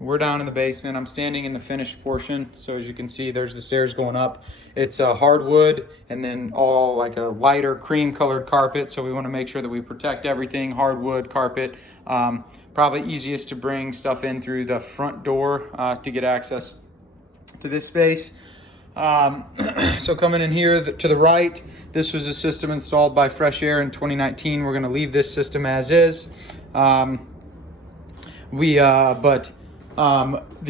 We're down in the basement. I'm standing in the finished portion. So as you can see, there's the stairs going up. It's a hardwood and then all like a lighter cream colored carpet. So we want to make sure that we protect everything, hardwood carpet. Probably easiest to bring stuff in through the front door to get access to this space. So coming in here to the right, this was a system installed by Fresh Air in 2019. We're going to leave this system as is. The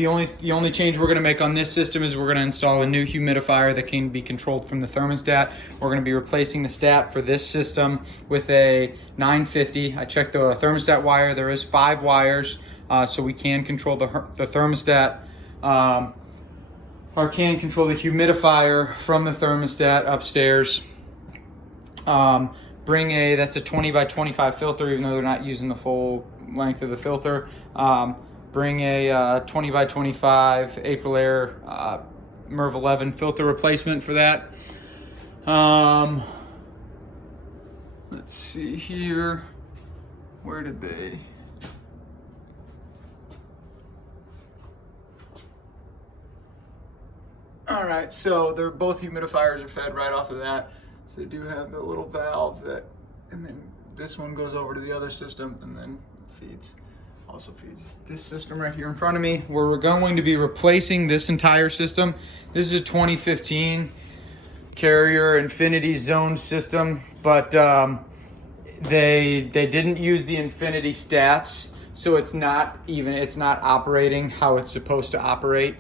only change we're going to make on this system is we're going to install a new humidifier that can be controlled from the thermostat. We're going to be replacing the stat for this system with a 950. I checked the thermostat wire. There is 5 wires, so we can control the thermostat, or can control the humidifier from the thermostat upstairs. That's a 20 by 25 filter, even though they're not using the full length of the filter. Bring a 20 by 25 Aprilaire MERV 11 filter replacement for that. Let's see here. Where did they? All right, so they're both humidifiers are fed right off of that. So they do have the little valve and then this one goes over to the other system and then also feeds this system right here in front of me, where we're going to be replacing this entire system. This is a 2015 Carrier Infinity Zone system, but they didn't use the Infinity stats, so it's not operating how it's supposed to operate.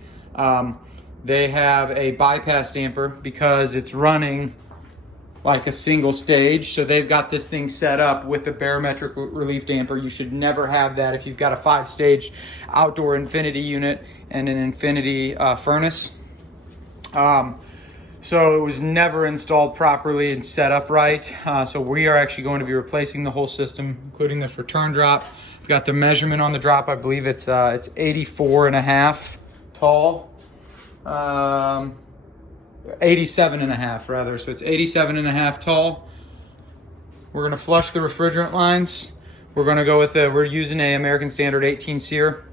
They have a bypass damper because it's running like a single stage. So they've got this thing set up with a barometric relief damper. You should never have that if you've got a 5-stage outdoor Infinity unit and an Infinity furnace. So it was never installed properly and set up right. So we are actually going to be replacing the whole system, including this return drop. We've got the measurement on the drop. I believe it's 84.5 tall. 87.5 rather, so it's 87.5 tall. We're going to flush the refrigerant lines. We're going to go with we're using a American Standard 18 SEER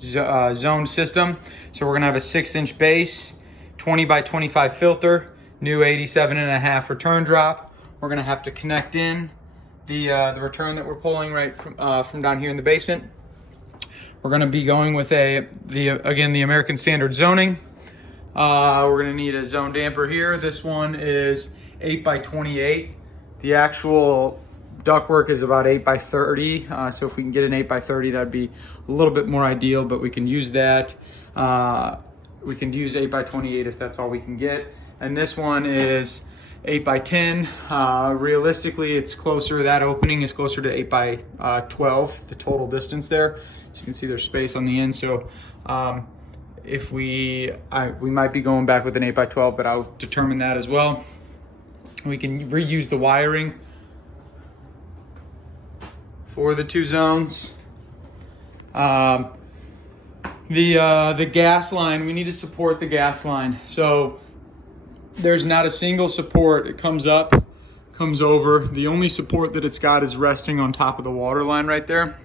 zone system. So we're going to have a 6-inch base, 20 by 25 filter, new 87.5 return drop. We're going to have to connect in the return that we're pulling right from down here in the basement. We're going to be going with the American Standard zoning. We're going to need a zone damper here. This one is 8 by 28. The actual ductwork is about 8 by 30. So if we can get an 8 by 30, that'd be a little bit more ideal, but we can use that. We can use 8 by 28 if that's all we can get. And this one is 8 by 10. Realistically, it's closer. That opening is closer to 8 by 12, the total distance there. So you can see there's space on the end. So, if we might be going back with an 8 by 12, but I'll determine that as well. We can reuse the wiring for the 2 zones. The gas line, we need to support the gas line. So there's not a single support. It comes up, comes over. The only support that it's got is resting on top of the water line right there.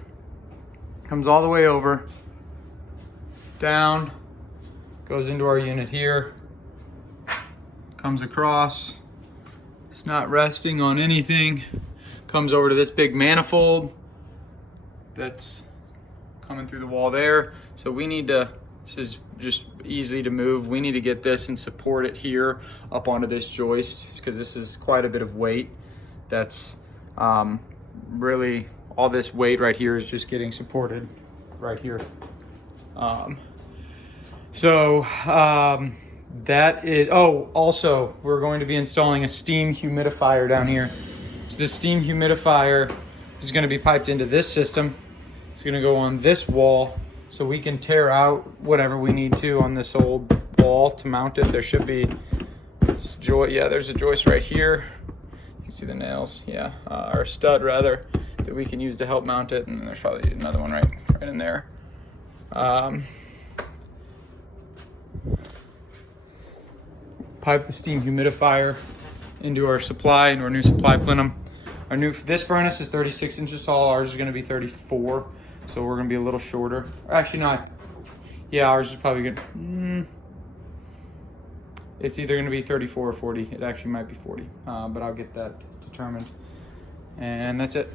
Comes all the way over, down, goes into our unit here, comes across, it's not resting on anything, comes over to this big manifold that's coming through the wall there. So we need to, this is just easy to move, we need to get this and support it here up onto this joist, because this is quite a bit of weight. That's really, all this weight right here is just getting supported right here. That is, also we're going to be installing a steam humidifier down here. So this steam humidifier is going to be piped into this system. It's going to go on this wall, so we can tear out whatever we need to on this old wall to mount it. There should be this joist. Yeah, there's a joist right here. You can see the nails. Yeah, or a stud rather, that we can use to help mount it. And there's probably another one right in there. Pipe the steam humidifier into our new supply plenum. This furnace is 36 inches tall. Ours is going to be 34, so we're going to be a little shorter. Actually, no, Yeah, ours is probably good. It's either going to be 34 or 40. It actually might be 40, but I'll get that determined. And that's it.